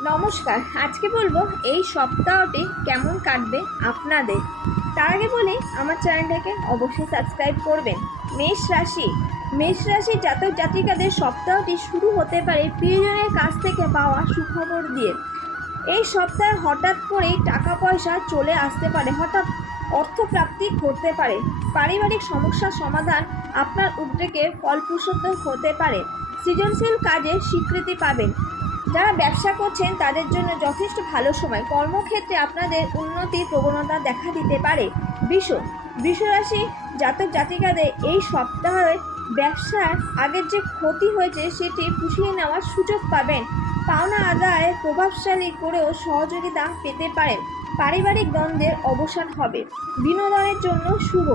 নমস্কার। আজকে বলবো এই সপ্তাহটি কেমন কাটবে আপনাদের। তার আগে বলি আমার চ্যানেলটাকে অবশ্যই সাবস্ক্রাইব করবেন। মেষ রাশি জাতক জাতিকাদের সপ্তাহটি শুরু হতে পারে প্রিয়জনের কাছ থেকে পাওয়া সুখবর দিয়ে। এই সপ্তাহে হঠাৎ করেই টাকা পয়সা চলে আসতে পারে, হঠাৎ অর্থপ্রাপ্তি ঘটতে পারে। পারিবারিক সমস্যার সমাধান আপনার উদ্যোগে ফলপ্রসূ হতে পারে। সৃজনশীল কাজে স্বীকৃতি পাবেন। যারা ব্যবসা করছেন তাদের জন্য যথেষ্ট ভালো সময়। কর্মক্ষেত্রে আপনাদের উন্নতির প্রবণতা দেখা দিতে পারে। বৃষ রাশি জাতক জাতিকাদের এই সপ্তাহে ব্যবসার আগের যে ক্ষতি হয়েছে সেটি পুষিয়ে নেওয়ার সুযোগ পাবেন। পাওনা আদায়ে প্রভাবশালী করেও সহযোগিতা পেতে পারেন। পারিবারিক দ্বন্দ্বের অবসান হবে। বিনোদনের জন্য শুভ।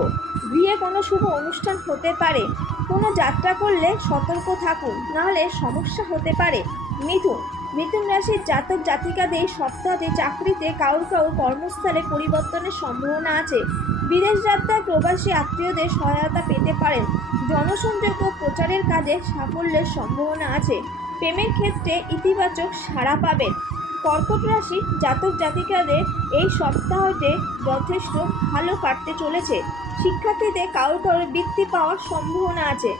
গৃহে কোনো শুভ অনুষ্ঠান হতে পারে। কোনো যাত্রা করলে সতর্ক থাকুন, নাহলে সমস্যা হতে পারে। মিথুন রাশির জাতক জাতিকাদের সপ্তাহে চাকরিতে কারুর কর্মস্থলে পরিবর্তনের সম্ভাবনা আছে। বিদেশ যাত্রায় প্রবাসী আত্মীয়দের সহায়তা পেতে পারেন। জনসংযোগ ও প্রচারের কাজে সাফল্যের সম্ভাবনা আছে। প্রেমের ক্ষেত্রে ইতিবাচক সাড়া পাবেন। কর্কট রাশি জাতক জাতিকাদের এই সপ্তাহতে যথেষ্ট ভালো কাটতে চলেছে। শিক্ষার্থীদের কারোর বৃত্তি পাওয়ার সম্ভাবনা আছে।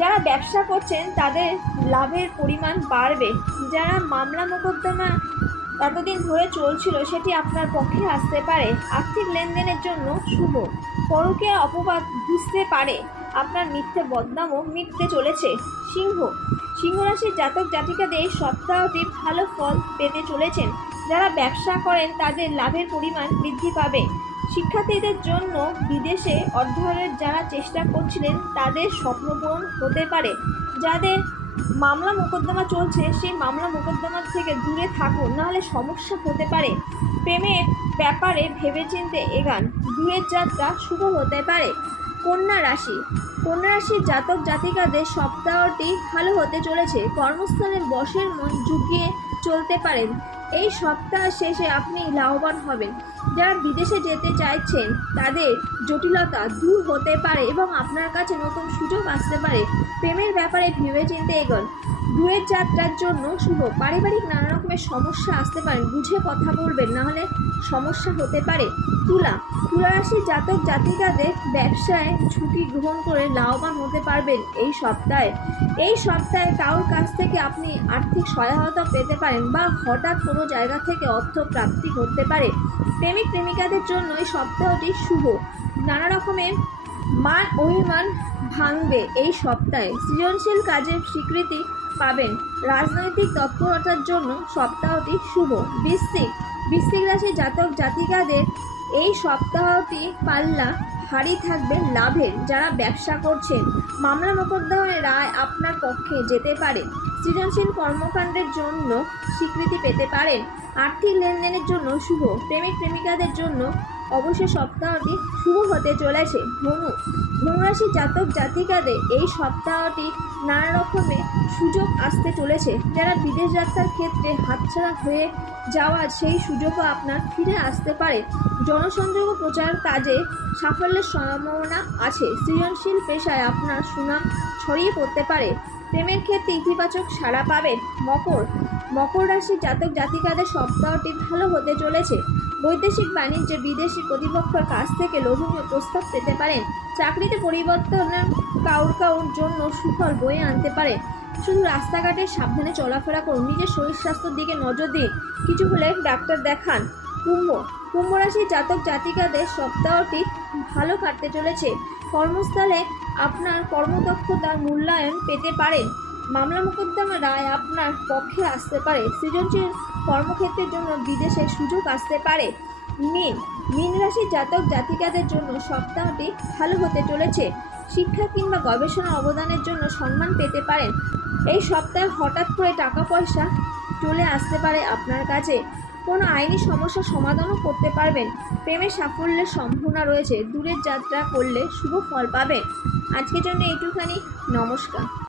যারা ব্যবসা করছেন তাদের লাভের পরিমাণ বাড়বে। যারা মামলা মোকদ্দমা এতদিন ধরে চলছিল সেটি আপনার পক্ষে আসতে পারে। আর্থিক লেনদেনের জন্য শুভ। পরকীয়া অপবাদ বুঝতে পারে। আপনার মিথ্যে বদনামও মিটতে চলেছে। সিংহ রাশির জাতক জাতিকাদের এই সপ্তাহটি ভালো ফল পেতে চলেছেন। যারা ব্যবসা করেন তাদের লাভের পরিমাণ বৃদ্ধি পাবে। শিক্ষার্থীদের জন্য বিদেশে অধ্যয়নের যারা চেষ্টা করছিলেন তাদের স্বপ্ন পূরণ হতে পারে। যাদের মামলা মোকদ্দমা চলছে সেই মামলা মোকদ্দমার থেকে দূরে থাকুন, নাহলে সমস্যা হতে পারে। প্রেমের ব্যাপারে ভেবেচিন্তে এগান। দূরের যাত্রা শুভ হতে পারে। কন্যা রাশির জাতক জাতিকাদের সপ্তাহটি ভালো হতে চলেছে। কর্মস্থলের বসের মন জুগিয়ে চলতে পারেন। এই সপ্তাহ শেষে আপনি লাভবান হবেন। যারা বিদেশে যেতে চাইছেন তাদের জটিলতা দূর হতে পারে এবং আপনার কাছে নতুন সুযোগ আসতে পারে। প্রেমের ব্যাপারে ভেবেচিন্তে এগোন। দূরের যাত্রার জন্য শুভ। পারিবারিক নানা রকমের সমস্যা আসতে পারে, বুঝে কথা বলবেন, নাহলে সমস্যা হতে পারে। তুলা রাশির জাতক জাতিকাদের ব্যবসায় ঝুঁকি গ্রহণ করে লাভবান হতে পারবেন। এই সপ্তাহে কারোর কাছ থেকে আপনি আর্থিক সহায়তা পেতে পারেন বা হঠাৎ কোনো জায়গা থেকে অর্থ প্রাপ্তি করতে পারে। প্রেমিক প্রেমিকাদের জন্য এই সপ্তাহটি শুভ। নানা রকমের মান অভিমান ভাঙবে এই সপ্তাহে। সৃজনশীল কাজের স্বীকৃতি পাবেন। রাজনৈতিক তৎপরতার জন্য সপ্তাহটি শুভ। বৃশ্চিক রাশির জাতক জাতিকাদের এই সপ্তাহটি পাল্লা ভারী থাকবে লাভের। যারা ব্যবসা করছেন মামলা মোকদ্দমার রায় আপনার পক্ষে যেতে পারে। সৃজনশীল কর্মকাণ্ডের জন্য স্বীকৃতি পেতে পারেন। আর্থিক লেনদেনের জন্য শুভ। প্রেমিক প্রেমিকাদের জন্য অবশ্যই সপ্তাহটি শুভ হতে চলেছে। ধনু রাশির জাতক জাতিকাদের এই সপ্তাহটি নানা রকমের সুযোগ আসতে চলেছে। যারা বিদেশ যাত্রার ক্ষেত্রে হাতছাড়া হয়ে যাওয়া সেই সুযোগও আপনার ফিরে আসতে পারে। জনসংযোগ ও প্রচার কাজে সাফল্যের সম্ভাবনা আছে। সৃজনশীল পেশায় আপনার সুনাম ছড়িয়ে পড়তে পারে। প্রেমের ক্ষেত্রে ইতিবাচক সাড়া পাবেন। মকর রাশির জাতক জাতিকাদের সপ্তাহটি ভালো হতে চলেছে। বৈদেশিক বাণিজ্যে বিদেশি প্রতিপক্ষের কাছ থেকে লোভনীয় প্রস্তাব পেতে পারেন। চাকরিতে পরিবর্তনের কারোর জন্য সুফল বয়ে আনতে পারে। শুধু রাস্তাঘাটে সাবধানে চলাফেরা করুন। নিজের শরীর স্বাস্থ্যের দিকে নজর দিন। কিছু হলে ডাক্তার দেখান। কুম্ভ রাশির জাতক জাতিকাদের সপ্তাহটি ভালো কাটতে চলেছে। কর্মস্থলে আপনার কর্মদক্ষতার মূল্যায়ন পেতে পারেন। মামলা মোকদ্দমার রায় আপনার পক্ষে আসতে পারে। সৃজনশীল কর্মক্ষেত্রের জন্য বিদেশে সুযোগ আসতে পারে। মীন রাশির জাতক জাতিকাদের জন্য সপ্তাহটি ভালো হতে চলেছে। শিক্ষা কিংবা গবেষণা অবদানের জন্য সম্মান পেতে পারেন। এই সপ্তাহে হঠাৎ করে টাকা পয়সা চলে আসতে পারে আপনার কাছে। কোনো আইনি সমস্যার সমাধানও করতে পারবেন। প্রেমের সাফল্যের সম্ভাবনা রয়েছে। দূরের যাত্রা করলে শুভ ফল পাবেন। আজকের জন্য এইটুখানি। নমস্কার।